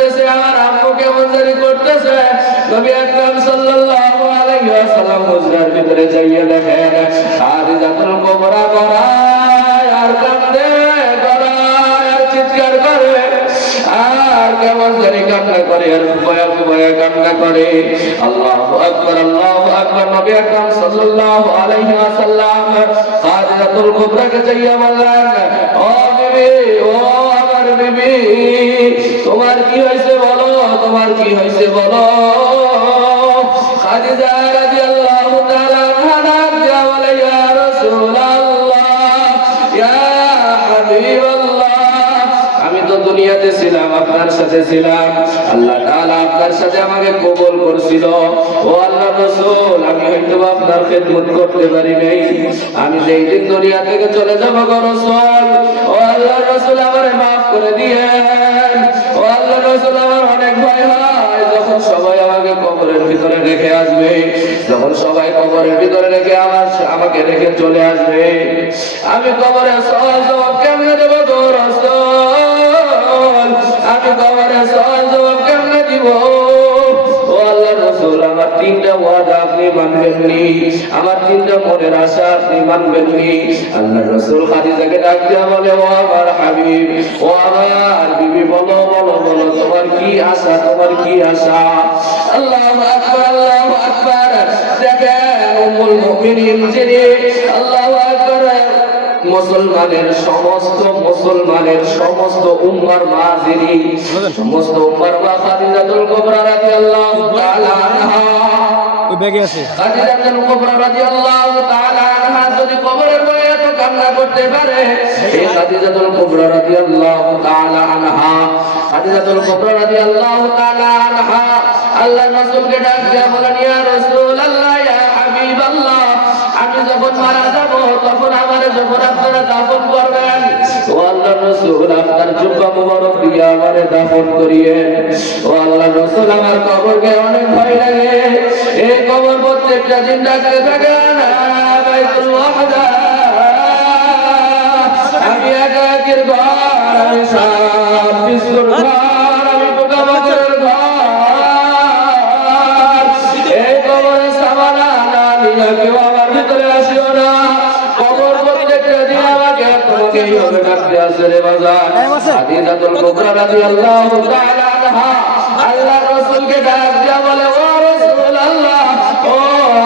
করতেছে আমার আম্মু কেমন জানি করতেছে। নবী আকরাম সাল্লাল্লাহু আলাইহি ওয়াসাল্লাম হুজরার ভিতরে যাইয়া দেখেন, খাদিজাতুল কুবরা গড়ায় আর কান্দে গড়ায় আর চিৎকার করে। আর কেমন জানি কান্না করে, আর ভয়া ভয়া কান্না করে। আল্লাহু আকবার আল্লাহু আকবার, নবী আকরাম সাল্লাল্লাহু আলাইহি ওয়াসাল্লাম খাদিজাতুল কুবরাকে যাইয়া বললেন, ও বিবি, ও আমার তোমার কি হয়েছে বলো? তোমার কি হয়েছে বলো? আমি তো যেই দিন দুনিয়া থেকে চলে যাব গো ও আল্লাহ রাসূল, আমারে maaf করে দিয়েন। ও আমার অনেক ভয় হয়। যখন সবাই আমাকে কবরের ভিতরে রেখে আসবে, যখন সবাই কবরের ভিতরে রেখে আমার আমাকে রেখে চলে আসবে, আমি কবরে সহজ জবাব কেমনে দেবো আমি কবরে সহজ জবাব কেমনে দিব? রসুল, আমার তিনটা ওয়াদা আপনি মানবেননি। আমার তিনটা মনের আশা আপনি মানবেননি। আল্লাহ রসুল খাদিজাকে ডাক বলে, ও আমার হাবিব, ও আমার বিবি, বলো বলো বলো, তোমার কি আশা, তোমার কি আশা? আল্লাহ আকবার আল্লাহ আকবার। দেখেন উম্মুল মুমিনিন যিনি, আল্লাহ আকবার। মুসলমানের সমস্ত মুসলমানের সমস্ত উম্মার মা যিনি সমস্ত উম্মার মা খাদিজাতুল কুবরা রাদিয়াল্লাহু তাআলা আনহা। ওই ব্যাগে আছে। খাদিজাতুল কুবরা রাদিয়াল্লাহু তাআলা আনহা যদি কবরের বয়ে এত কান্না করতে পারে এই খাদিজাতুল কুবরা রাদিয়াল্লাহু তাআলা আনহা। খাদিজাতুল কুবরা রাদিয়াল্লাহু তাআলা আনহা। আল্লাহ রাসূলকে ডাক দিয়া বলেন ইয়া রাসূলুল্লাহ আমি যখন মারা যাব, তখন আমারে যখন আপনারা দাফন করবেন, ও আল্লাহ রাসূল, আপনার জুব্বা মুবারক দিয়ে আমারে দাফন করিয়ে, ও আল্লাহ রাসূল, আমার কবরকে অনেক ভয় লাগে। এই কবর প্রত্যেকটা দিন ডাকতে থাকে না আমি আমাকে এইভাবে ডাকতে আসে রে কুবরা রাদিয়াল্লাহু তাআলা আনহা। আল্লাহ রাসূলকে ডাক দিয়া বলে ও রাসূল আল্লাহ ও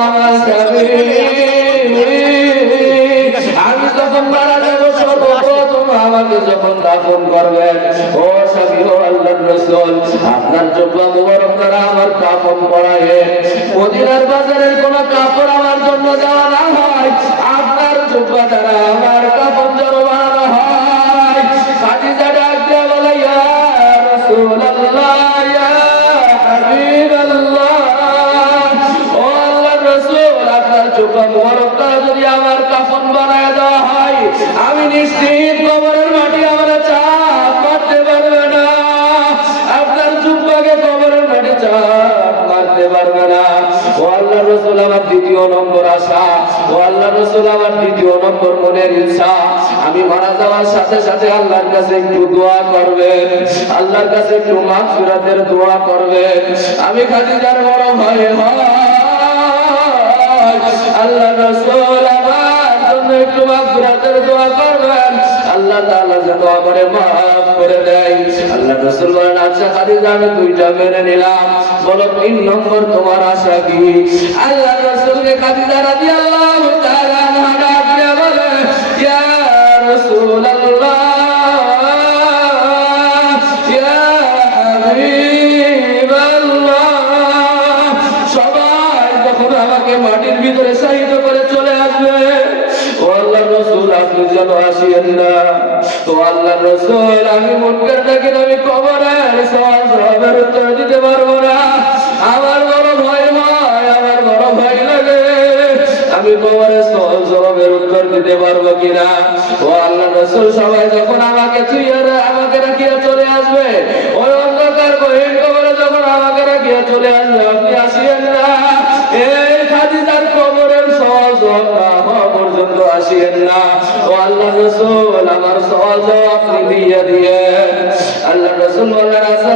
আমার স্বামী। আমি যখন মারা যাব সর্বপ্রথম আমাকে যখন দাফন করবেন ও স্বামী ও আল্লাহ রসুল আপনার যোগ্য মুবারক দ্বারা আমার কাপড় পরায়ে মদিনার বাজারের কোন কাপড় আমার জন্য দেওয়া না হয়। আপনার যোগ্য দ্বারা আমার কাপড় যেন রসুল আমার দ্বিতীয় নম্বর আশা। ও আল্লাহ রসুল আমার দ্বিতীয় নম্বর মনের ইচ্ছা। আমি মারা যাওয়ার সাথে সাথে আল্লাহর কাছে একটু দোয়া করবেন। আল্লাহর কাছে একটু মাগফিরাতের দোয়া করবেন। আমি খাদিজার বড় ভয় হয়। আল্লাহ রাসূল আমার জন্য একটু মাগফিরাতের দোয়া করবেন। আল্লাহ তাআলা যে দোয়া করে maaf করে দেয়। আল্লাহ রাসূল বলেন আচ্ছা খাদিজা, আমি দুইটা মেনে নিলাম। বলো, তিন নম্বর তোমার আশা কি? আল্লাহ রাসূলকে খাদিজা রাদিয়াল্লাহু তাআলা আমি কবরের সওয়াল জবাবের উত্তর দিতে পারব কিনা? ও আল্লাহ রসুল সবাই যখন আমাকে থুইয়া আমাকে রাখিয়া চলে আসবে, ওই অন্ধকার গহীন কবরে যখন আমাকে রাখিয়া চলে আসবে, আপনি আসিয়েন না। এই কবরের জবাব পর্যন্ত আসিয়েন না। ও আল্লাহ রসুল, আমার আপনি দিয়ে আল্লাহ রসুল বললেন আচ্ছা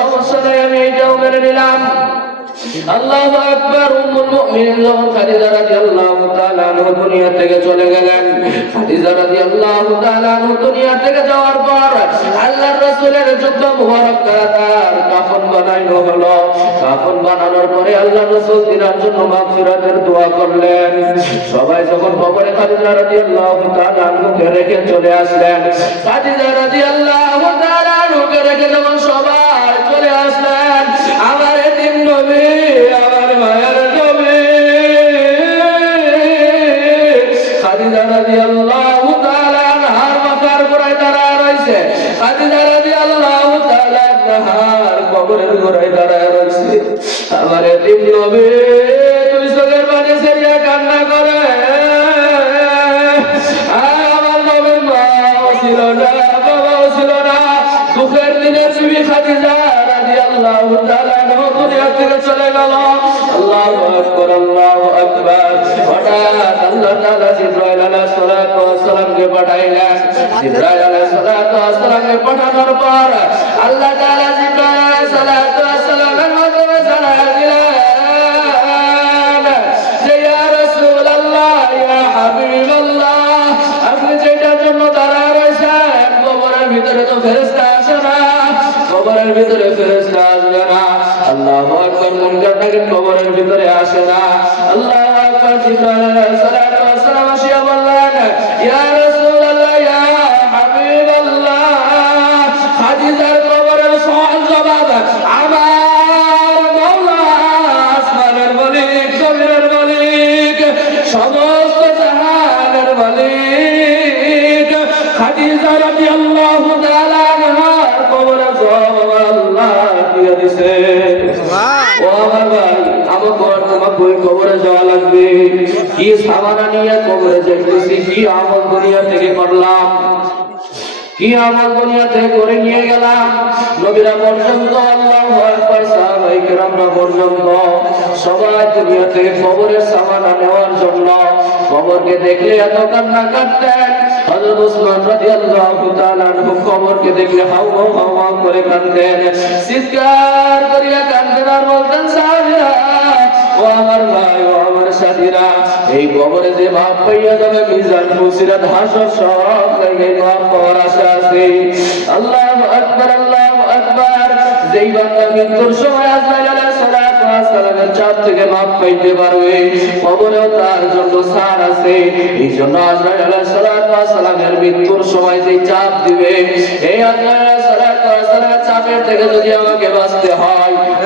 সমস্যা নাই, আমি এইটাও মেনে নিলাম। আল্লাহু আকবার উম্মুল মুমিনিন যখন খাদিজা রাদিয়াল্লাহু তাআলা আনহা দুনিয়া থেকে চলে গেলেন, খাদিজা রাদিয়াল্লাহু তাআলা আনহা দুনিয়া থেকে যাওয়ার পর আল্লাহর রাসূলের জুব্বা মুবারক তার কাফন বানানো হলো। কাফন বানানোর পরে আল্লাহর রাসূল তিনার জন্য মাগফিরাতের দোয়া করলেন। সবাই যখন কবরে খাদিজা রাদিয়াল্লাহু তাআলা আনহাকে রেখে চলে আসলেন, খাদিজা রাদিয়াল্লাহু তাআলা আনহাকে রেখে যখন সবাই দিনে বিবি খাদিজা রাদিয়াল্লাহু তাআলা দুনিয়া থেকে চলে গেল। আল্লাহু আকবার আল্লাহু আকবার। হঠাৎ আল্লাহ তাআলা জিবরাইল আলাইহিস সালাতু ওয়াস সালামকে পাঠাইলেন। জিবরাইল আলাইহিস সালাতু ওয়াস সালামকে পাঠানোর পর আল্লাহ তাআলা জিবরাইল আলাইহিস সালাতু ওয়াস সালামের মাধ্যমে জানায় দিলেন যে, ইয়া রাসূলুল্লাহ, ইয়া হাবিবাল্লাহ ভিতরে ফেরেশতা আসবে না। আল্লাহু আকবার মুনকার নাকির কবরের ভিতরে আসে না। আল্লাহু আকবার, জিবরাইল সালাতু আসিয়া বললেন, ইয়া রাসূলুল্লাহ, ইয়া হাবিবাল্লাহ খাদিজার কবরের সওয়াল জবাব, আমার মাওলা আসমানের মালিক, জমিনের মালিক, সমস্ত জাহানের মালিক, খাদিজা রাদিয়াল্লাহু তাআলা আমাকে ওই কবরে যাওয়া লাগবে। কি সামানা নিয়ে কবরে যাইতেছি, কি আমল দুনিয়া থেকে করলাম। কি আমল থেকে করে নিয়ে গেলাম। নবীরা পর্যন্ত আকবার সাহাবাই কেরামরা পর্যন্ত সবাই কবরের নেওয়ার জন্য কবরকে দেখলে এত কান্না কবরকে দেখলে হাউ হাউ করে কাঁদতেন। চিৎকার করিয়া কাঁদতেন আর বলতেন সাহাবীরা আমার ভাই ও আমার সাথীরা, এই কবরে যে মাপ পাইয়া যাবে, মিজান ফুসিরাত হাসর সব জায়গায় মাপ পাওয়ার আশা আছে। আল্লাহু আকবার আল্লাহু আকবার। যেই বান্দা মৃত্যুর সময় আজরাইল তার জন্য সার আছে। এই জন্য আজরাইল আলাইহিস সালামের মৃত্যুর সময় যেই চাপ দিবে, এই আজরাইল আলাইহিস সালামের চাপের থেকে যদি আমাকে বাঁচতে হয়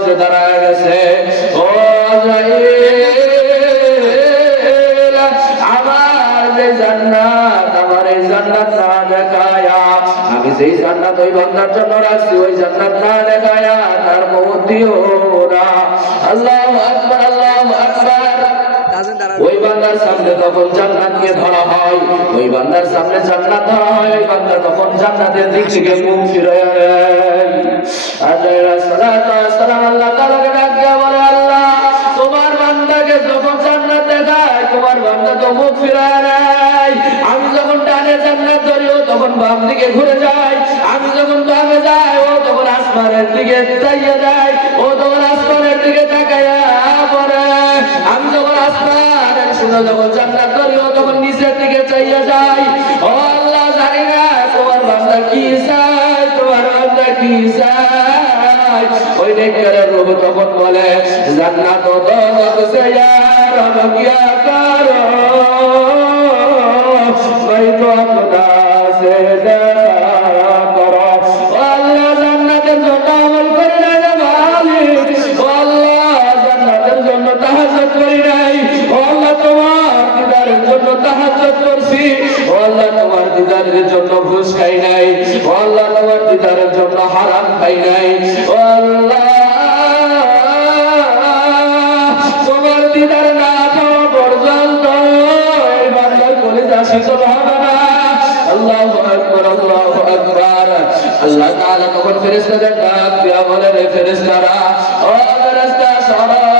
নামাজে দাঁড়ায় গেছে। ও আমার যে জান্নাত, আমার এই জান্নাত না দেখায়া, আমি সেই জান্নাত ওই বান্দার জন্য রাখছি, ওই জান্নাত না দেখায়া তার মধ্যেও না। আল্লাহু ওই বান্দার সামনে তখন জান্নাতকে ধরা হয়। ওই বান্দার সামনে জান্নাত ধরা হয়। ওই বান্দা তখন জান্নাতের দিক থেকে মুখ নাই। আমি যখন জান্নাত ধরি, ও তখন বাম দিকে ঘুরে যায়। আমি যখন বামে যাই, ও তখন আসমানের দিকে তাইয়া যায়। সোনা যখন জান্নাত দরিও যখন নিচের দিকে চাইয়া ও আল্লাহ জানি না তোমার বান্দা কি তোমার বান্দা কি ওই তখন বলে জান্নাত ও দরজাত চাইয়া রবকিয়া করো মাই তো দিদারের জন্য ঘুষ খাই নাই। ও আল্লাহ, তোমার দিদারের জন্য হারাম খাই নাই। ও আল্লাহ, তোমার দিদার না যাওয়া পর্যন্ত বান্দার কলিজা শীতল হবে আল্লাহু তাআলা তখন ফেরেশতাদের ডাক দিয়া বলেন রে ফেরেশতারা, ও ফেরেশতা, সরা।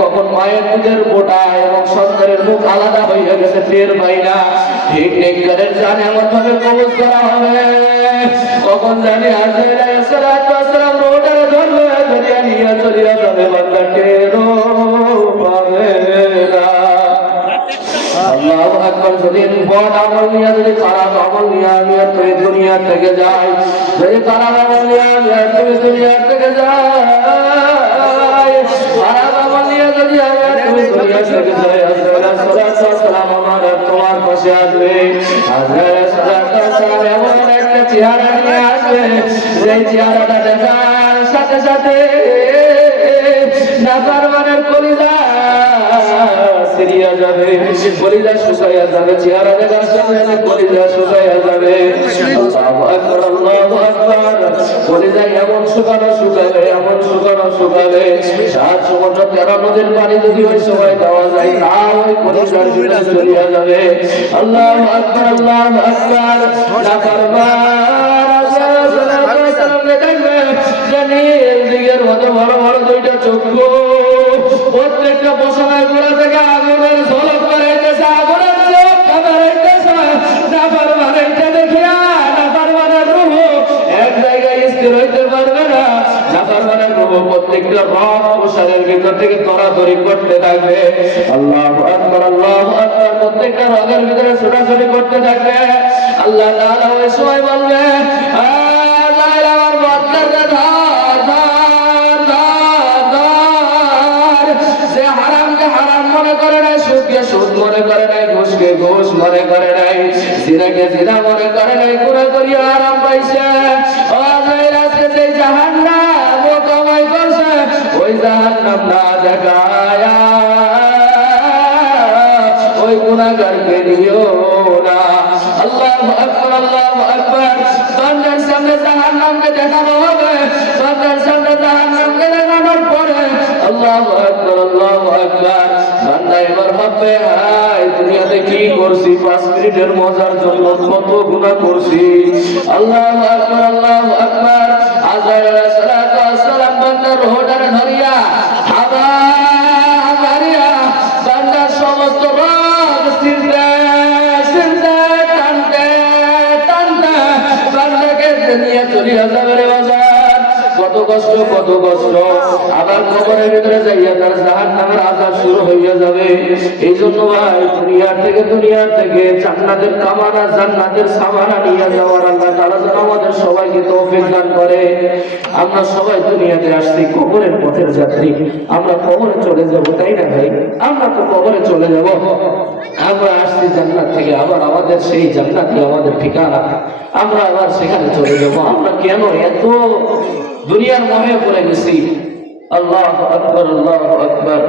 কখন মায়ের দুধের বোটা এবং সন্তানের মুখ আলাদা হইয়া গেছে, টের পাই না। ঠিক নেককারের জানে এমন ভাবে কবজ করা হবে। কখন জানি দুনিয়া থেকে যাই, যদি খারাপ দুনিয়া থেকে যাই যদি তুমি দুনিয়া থেকে আজরাইল সালাতু সালাম আমার তোমার পাশে আসবে। আসবে দেখার সাথে সাথে নাফরমানের কলিজা সিরিয়া যাবে কলিজা শুকাইয়া যাবে, চেহারা দেখার সাথে কলিজা শুকাইয়া যাবে। কলিজা এমন শুকানো শুকাবে, এমন শুকানো শুকাবে। সাত সমুদ্র তেরো নদীর পানি যদি ওই সময় দেওয়া যায় তা ওই কলিজার ভিতরে চলিয়া যাবে। আল্লাহু আকবার আল্লাহু আকবার। নাফরমান দিকের মতো বড় বড় দুইটা চক্ষু। প্রত্যেকটা বসায় গোড়া থেকে আগুনের ঝলক মারাইতেছে আগুনের চোখ মারাইতেছে নাফার মারাইতে দেখিয়া, নাফার মারার রূহ এক জায়গায় স্থির হইতে পারবে না। প্রত্যেকটা রক প্রসারের ভিতর থেকে তরাতরি করতে থাকবে। আল্লাহ আকবার প্রত্যেকটা রগের ভিতরে ছোটাছুটি করতে থাকবে। আল্লাহ তাআলা ওই বলবে আল্লাহ আমার বদলাতে ধার মনে করে নাই, জিনাকে জিনা মনে করে নাই, গুণা করিয়া আরাম পাইছে। ও আজকে সেই জাহান্নাম ও কামাই করছে, ওই জাহান্নাম না দেখায়া ওই গুনাহগারকে নিও না। আল্লাহু আকবার আল্লাহু আকবার। বান্দার সামনে দেখানো হবে। সামনে জাহান্নামকে দেখানোর পরে আল্লাহ আকবার আল্লাহ আকবার। বান্দা এবার ভাববে হাই দুনিয়াতে কি করছি? পাঁচ মিনিটের মজার জন্য কত গুণা করছি। আল্লাহ আকবার আল্লাহ আকবার। সালাতু সালাম, বান্দার রোহটারে ধরিয়া কত কষ্ট? আবার কবরের ভিতরে যাইয়া তার জাহান নামের আজাব শুরু হইয়া যাবে। এই জন্য ভাই, দুনিয়ার থেকে দুনিয়ার থেকে জান্নাতের কামানা, জান্নাতের সামানা নিয়ে যাওয়ার আল্লাহ তাআলা যেন আমাদের সবাইকে তৌফিক দান করে। আমরা সবাই দুনিয়াতে আসছি, কবরের পথের যাত্রী। আমরা কবরে চলে যাব, তাই না ভাই? আমরা তো কবরে চলে যাব। আমরা আসছি জান্নাত থেকে, আবার আমাদের সেই জান্নাতই আমাদের ঠিকানা। আমরা আবার সেখানে চলে যাব। আমরা কেন এত দুনিয়ার মহে পড়ে গেছি। আল্লাহ আকবর আল্লাহ আকবর।